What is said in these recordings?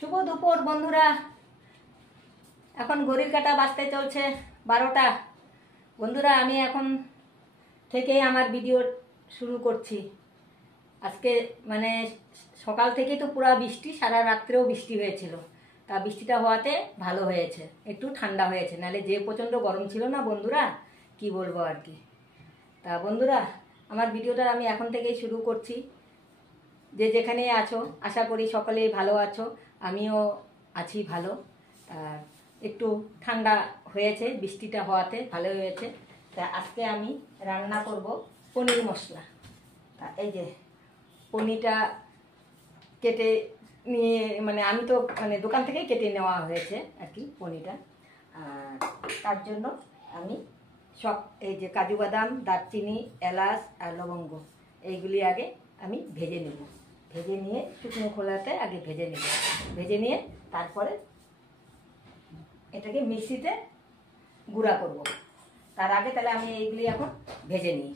শুভ দুপুর বন্ধুরা। এখন ঘড়ির কাঁটা বাজতে চলছে 12টা। বন্ধুরা, আমি এখন থেকে আমার ভিডিও শুরু করছি। আজকে মানে সকাল থেকেই তো পুরা বৃষ্টি, সারা রাত্রেও বৃষ্টি হয়েছিল। তা বৃষ্টিটা হওয়াতে ভালো হয়েছে, একটু ঠান্ডা হয়েছে, নাহলে যে প্রচণ্ড গরম ছিল না বন্ধুরা, কি বলবো আর কি। তা বন্ধুরা, আমার ভিডিওটা আমি এখন থেকেই শুরু করছি। যে যেখানে আছো আশা করি সকলেই ভালো আছো, আমিও আছি ভালো। আর একটু ঠান্ডা হয়েছে, বৃষ্টিটা হওয়াতে ভালো হয়েছে। তা আজকে আমি রান্না করব পনির মশলা। তা এই যে পনিরটা কেটে নিয়ে, মানে আমি তো মানে দোকান থেকেই কেটে নেওয়া হয়েছে আর কি পনিরটা। আর তার জন্য আমি সব এই যে কাজু বাদাম, দারচিনি, এলাচ আর লবঙ্গ এইগুলি আগে আমি ভেজে নেব। ভেজে নিয়ে শুকনো খোলাতে আগে ভেজে নেব। ভেজে নিয়ে তারপরে এটাকে মিক্সিতে গুঁড়া করব। তার আগে তাহলে আমি এইগুলি এখন ভেজে নিই।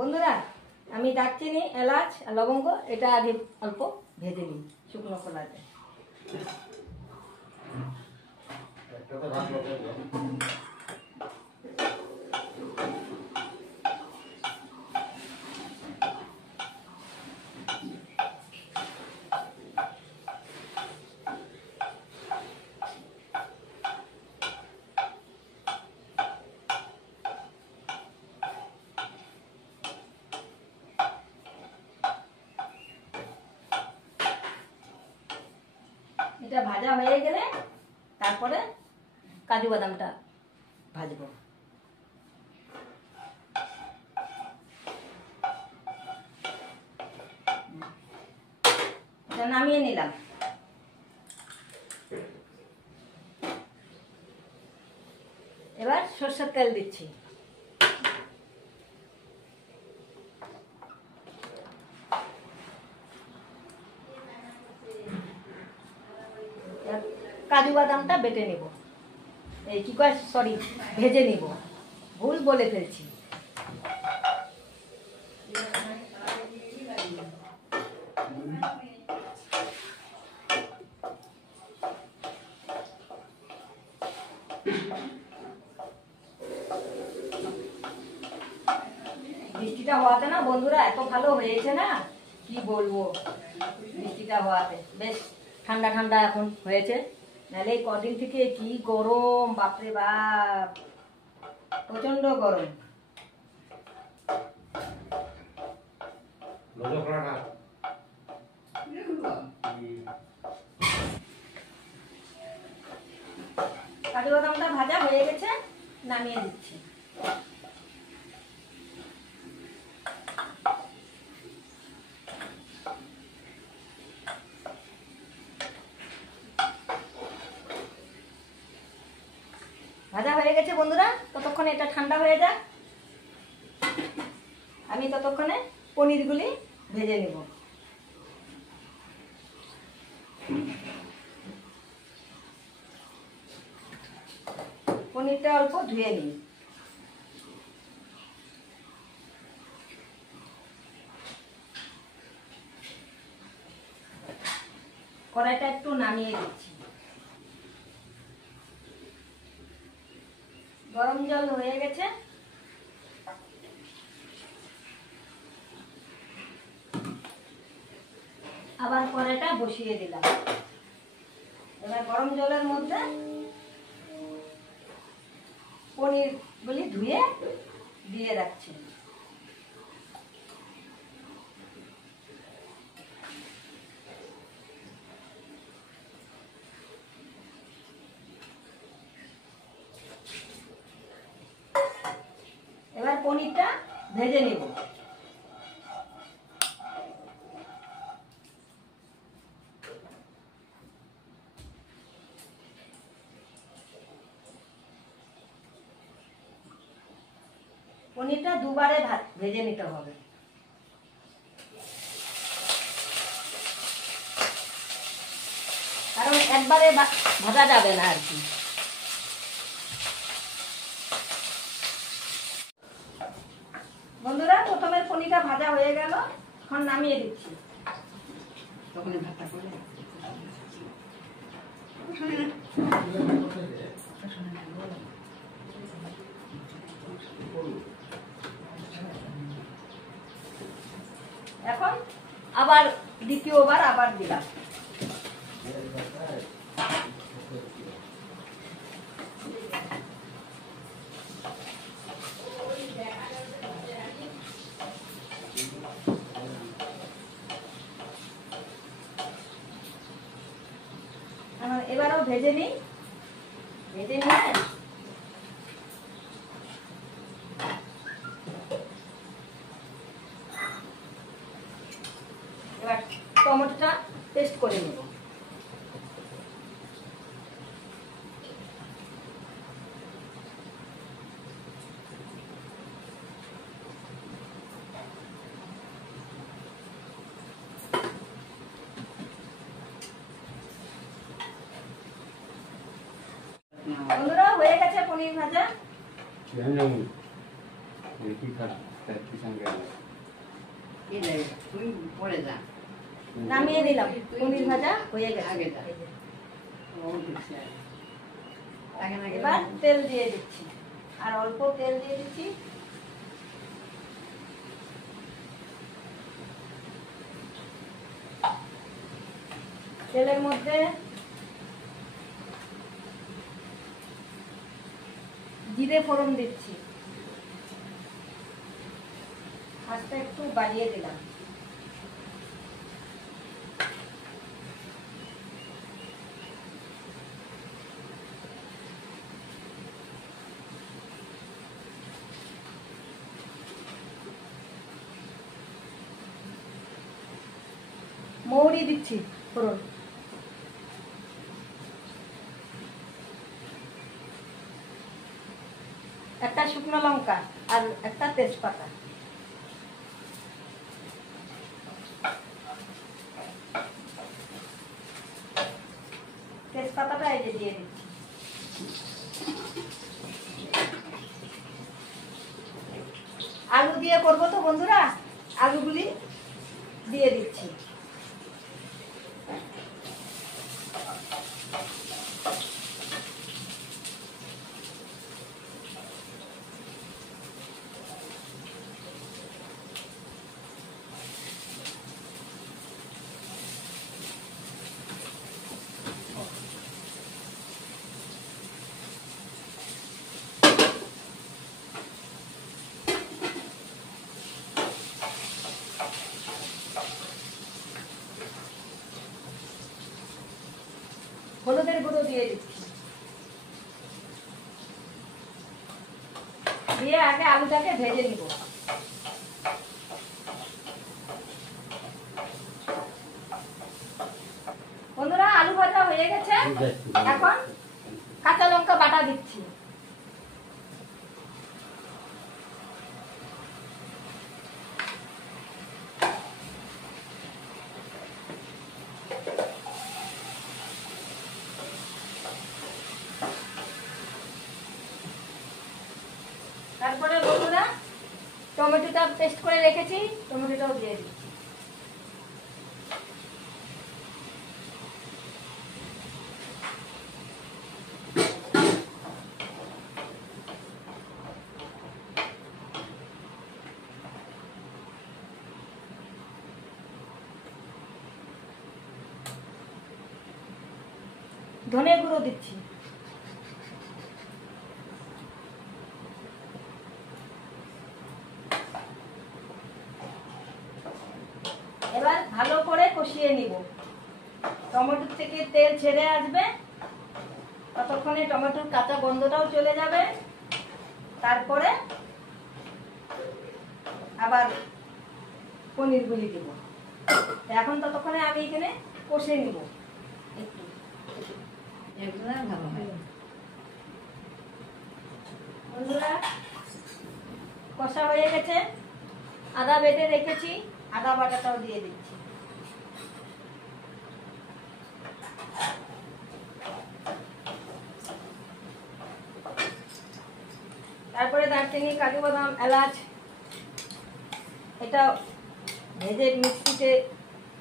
বন্ধুরা, আমি দারচিনি, এলাচ আর লবঙ্গ এটা আগে অল্প ভেজে নিই শুকনো খোলাতে। এটা ভাজা হয়ে গেলে তারপরে কাজু বাদামটা ভাজবো। এটা নামিয়ে নিলাম। এবার সরষের তেল দিচ্ছি। কাজু বাদামটা বেটে নেব, এই কি কয় সরি ভেজে নেব, ভুল বলে ফেলছি। বৃষ্টিটা হওয়াতে না বন্ধুরা এত ভালো হয়েছে না, কি বলবো। বৃষ্টিটা হওয়াতে বেশ ঠান্ডা ঠান্ডা এখন হয়েছে, নাহলে এই কদিন থেকে কি গরম, বাপরে বাপ, প্রচন্ড গরম। কাজু বাদামটা ভাজা হয়ে গেছে, নামিয়ে দিচ্ছি। ভাজা হয়ে গেছে বন্ধুরা, ততক্ষণে এটা ঠান্ডা হয়ে যাক। আমি ততক্ষণে পনিরগুলি ভেজে নেব। পনিরটা অল্প ধুয়ে নিই। কড়াইটা একটু নামিয়ে দিচ্ছি। গরম জল হয়ে গেছে, আবার কড়াইটা বসিয়ে দিলাম। এবার গরম জলের মধ্যে পনিরগুলি ধুয়ে দিয়ে রাখছি। এবার পনিরটা ভেজে নেব। পনিরটা দুবারে ভেজে নিতে হবে, কারণ একবারে ভাজা যাবে না আর কি। বন্ধুরা প্রথমে পনিরটা ভাজা হয়ে গেল, এখন নামিয়ে দিচ্ছি। তখন ভাতটা করে এখন আবার দ্বিতীয়বার আবার দিলাম। এবারও ভেজে নিই, ভেজে নিয়ে এবার টমেটোটা পেস্ট করে নেব। বন্ধুরা হয়ে গেছে পনির ভাজা। নামিয়ে দিলাম, পনির ভাজা হয়ে গেছে। এবার তেল দিয়ে দিচ্ছি, আর অল্প তেল দিয়ে দিচ্ছি। তেলের মধ্যে জিরে ফোড়ন দিচ্ছি, আস্তে একটু বাড়িয়ে দিলাম। মৌরি দিচ্ছি ফোড়ন, একটা শুকনো লঙ্কা আর একটা তেজপাতা। তেজপাতাটা এই যে দিয়ে দিচ্ছি। আলু দিয়ে করবো তো বন্ধুরা, আলুগুলি দিয়ে দিচ্ছি। হলুদের গুঁড়ো দিয়ে দিচ্ছি, দিয়ে আগে আলুটাকে ভেজে নিব। বন্ধুরা আলু ভাজা হয়ে গেছে, এখন কাঁচা লঙ্কা বাটা দিচ্ছি। তারপরে বন্ধুরা টমেটোটা পেস্ট করে রেখেছি, টমেটোটাও দিয়ে দিচ্ছি। ধনে গুঁড়ো দিচ্ছি, এবার ভালো করে কষিয়ে নিব। টমেটোর থেকে তেল ছেড়ে আসবে, ততক্ষণে টমেটোর কাঁচা গন্ধটাও চলে যাবে। তারপরে আবার পনিরগুলি দিব। এখন ততক্ষণে আমি এখানে কষে নিব একটু। ভালো হয় বন্ধুরা কষা হয়ে গেছে, আদা বেটে রেখেছি, আদা বাটাটাও দিয়ে দিচ্ছি। তারপরে দারচিনি, কাজু বাদাম, এলাচ এটা ভেজে মিক্সিতে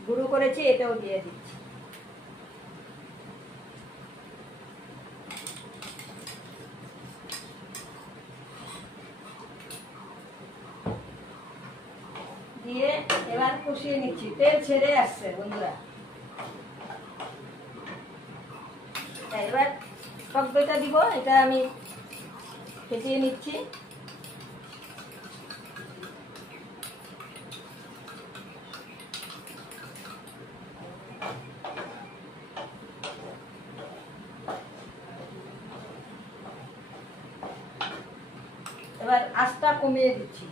গুঁড়ো করেছি, এটাও দিয়ে দিচ্ছি। দিয়ে এবার কষিয়ে নিচ্ছি, তেল ছেড়ে আসছে বন্ধুরা। এবার টক দইটা দিব, এটা আমি ফেটিয়ে নিচ্ছি। এবার আঁচটা কমিয়ে দিচ্ছি।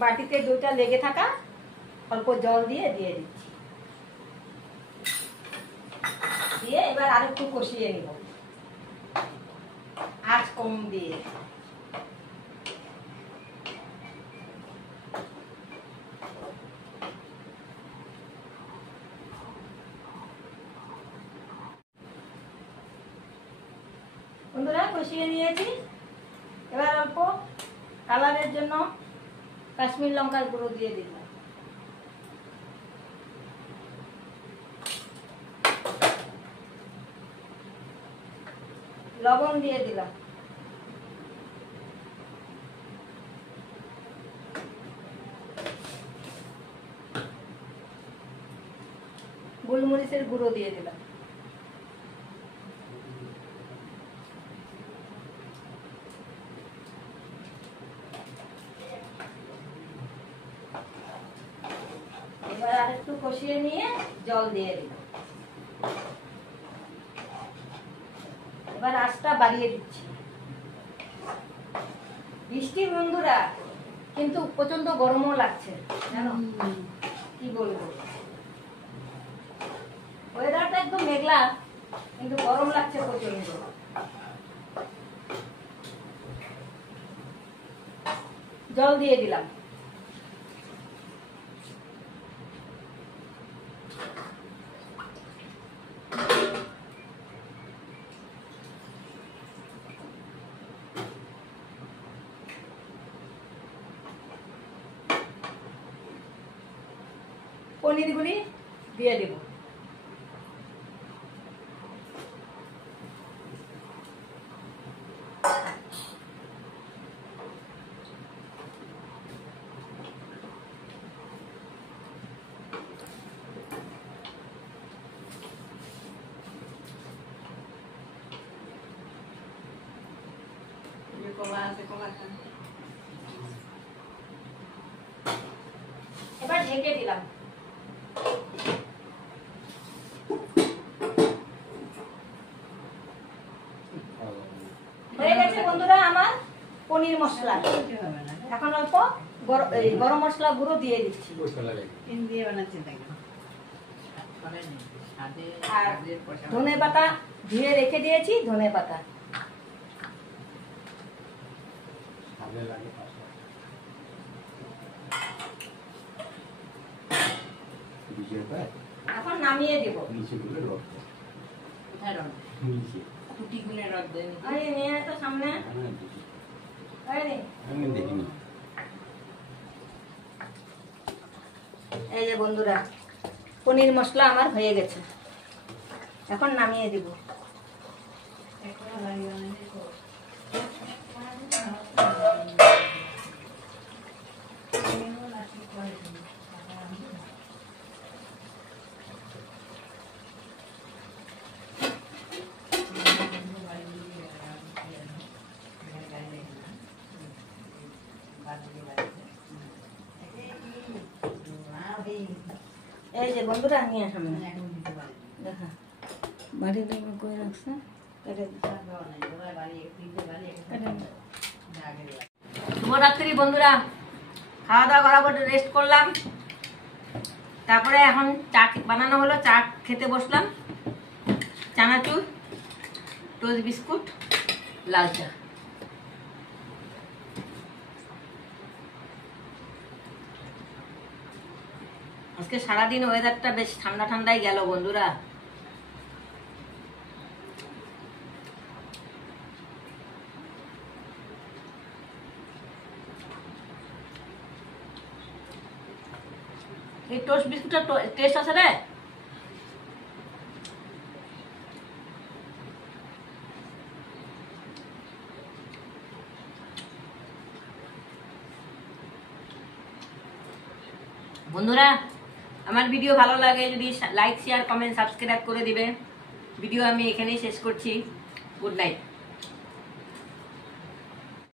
বাটিতে দইটা লেগে থাকা, অল্প জল দিয়ে দিচ্ছি। দিয়ে এবার আরেকটু কষিয়ে নিব আঁচ কম দিয়ে। বন্ধুরা কষিয়ে নিয়েছি, এবার অল্প কালারের জন্য কাশ্মীর লঙ্কার গুঁড়ো দিয়ে দিলাম। লবণ দিয়ে দিলাম। গোলমরিচের গুঁড়ো দিয়ে দিলাম। এবার আরেকটু কষিয়ে নিয়ে জল দিয়ে দিলাম। এবার আঁচটা বাড়িয়ে দিচ্ছি। বৃষ্টি বন্ধুরা, কিন্তু প্রচন্ড গরমও লাগছে, জানো কি বলবো। ওয়েদারটা একদম মেঘলা, কিন্তু গরম লাগছে প্রচন্ড। জল দিয়ে দিলাম। পনিরগুলি দিয়ে দেব। এবার ঢেকে দিলাম। হয়ে গেছে বন্ধুরা আমার পনির মশলা। এখন অল্প গরম মশলা গুঁড়ো দিয়ে দিচ্ছি। আর ধনে পাতা ধুয়ে রেখে দিয়েছি, ধনে পাতা। এখন নামিয়ে দেব। সামনে এই যে বন্ধুরা, পনির মশলা আমার হয়ে গেছে, এখন নামিয়ে দিব। এই যে বন্ধুরা, নিয়ে সামনে দেখা বাড়িতে করে রাখছে। শুভরাত্রি বন্ধুরা, খাওয়া দাওয়া করার পর রেস্ট করলাম। তারপরে এখন চা বানানো হলো, চা খেতে বসলাম। চানাচুর, টোস্ট বিস্কুট, লাল চা। আজকে সারাদিন ওয়েদারটা বেশ ঠান্ডা ঠান্ডাই গেল বন্ধুরা। এই টোস্ট বিস্কুটটা টেস্ট আছে রে। বন্ধুরা আমার ভিডিও ভালো লাগে যদি লাইক শেয়ার কমেন্ট সাবস্ক্রাইব করে দিবে। ভিডিও আমি এখানেই শেষ করছি। Good night.